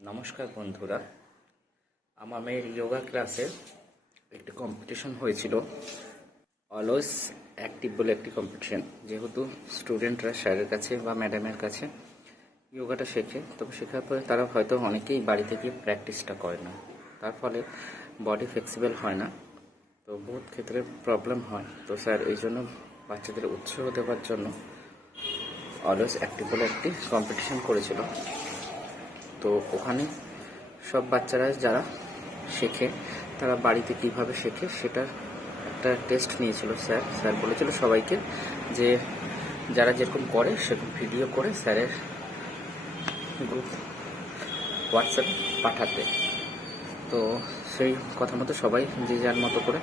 নমস্কার বন্ধুরা, আমার মেয়ের যোগা ক্লাসে একটি কম্পিটিশন হয়েছিল। অলওয়েজ অ্যাক্টিভ বলে একটি কম্পিটিশন। যেহেতু স্টুডেন্টরা স্যারের কাছে বা ম্যাডামের কাছে যোগাটা শেখে, তবে শেখার পরে তারা হয়তো অনেকেই বাড়ি থেকে প্র্যাকটিসটা করে না, তার ফলে বডি ফ্লেক্সিবল হয় না, তো বহুত ক্ষেত্রে প্রবলেম হয়। তো স্যার এই জন্য বাচ্চাদের উৎসাহ দেওয়ার জন্য অলওয়েজ অ্যাক্টিভ বলে একটি কম্পিটিশন করেছিল। তো ওখানে সব বাচ্চারা যারা শেখে তারা বাড়িতে কিভাবে শেখে সেটা একটা টেস্ট নিয়েছিল স্যার বলেছিল সবাইকে যে যারা যেরকম করে সেরকম ভিডিও করে স্যারের গ্রুপ হোয়াটসঅ্যাপে পাঠাতে। তো সেই কথা মতো সবাই যে যার মতো করে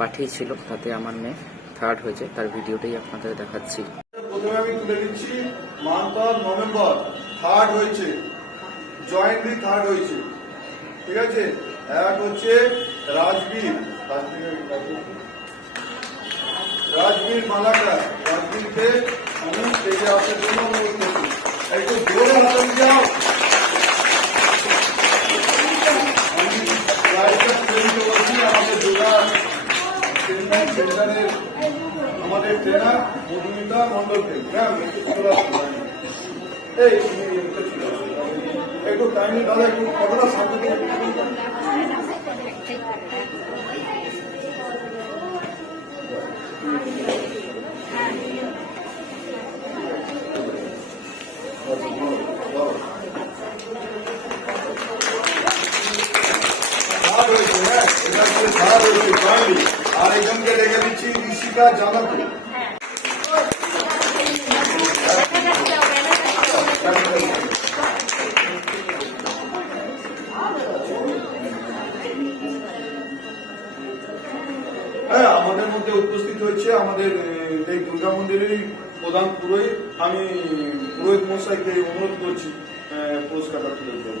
পাঠিয়েছিল, তাতে আমার মেয়ে থার্ড হয়েছে। তার ভিডিওটাই আপনাদের দেখাচ্ছি। প্রথমে আমি তুলে দিচ্ছি মান্থ অফ নভেম্বর থার্ড হয়েছে, জয়েন্টলি থার্ড হয়েছে, ঠিক আছে। এক হচ্ছে রাজবীর মালাকা। রাজবীরকে আমি স্টেজে আসার জন্য অনুরোধ করছি, একটু জোরে হাতালি যাও। আমি প্রাইজটা ট্রেনকে বলছি আমাদের যোগা সেন্টারের আমাদের ট্রেনার মধুমিতা মন্ডলকে। এই একটু টাইমলি দাদা, একটু কতটা সামনে আর একজনকে রেখে দিচ্ছি ঋষিকা জানাতে। হ্যাঁ, আমাদের মধ্যে উপস্থিত হয়েছে আমাদের এই দুর্গা মন্দিরেরই প্রধান পুরোহিত। আমি পুরোহিত মশাইকে অনুরোধ করছি পুরস্কারটা তুলে দিতে।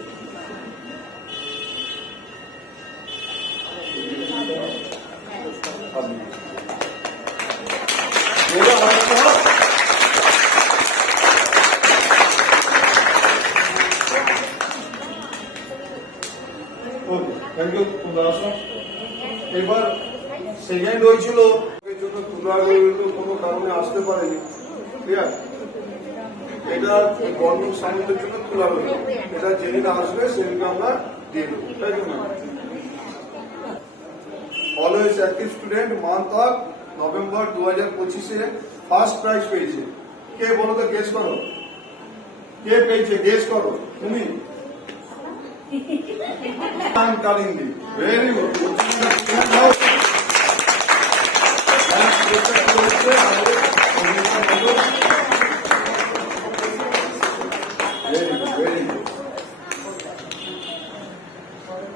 Thank you. এবার সেকেন্ড হয়েছিল, এর জন্য কোনো কারণে আসতে পারেনি, ঠিক আছে। এটা গভর্নমেন্ট সামনের জন্য তোলা হলো, এটা যেদিন আসবে সেদিন আমরা দিয়ে দেবো, তাই জন্য। Always active student month of November 2025-এ ফার্স্ট প্রাইজ পেয়েছে। কে বলো তো, গেস করো কে পেয়েছে, গেস করো তুমি। Kalindi, very good.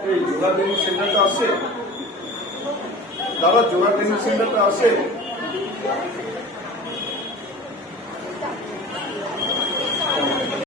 এই যোগা ট্রেনিং সেন্টারটা আছে দাদা, যোগা ট্রেনিং সেন্টারটা আছে।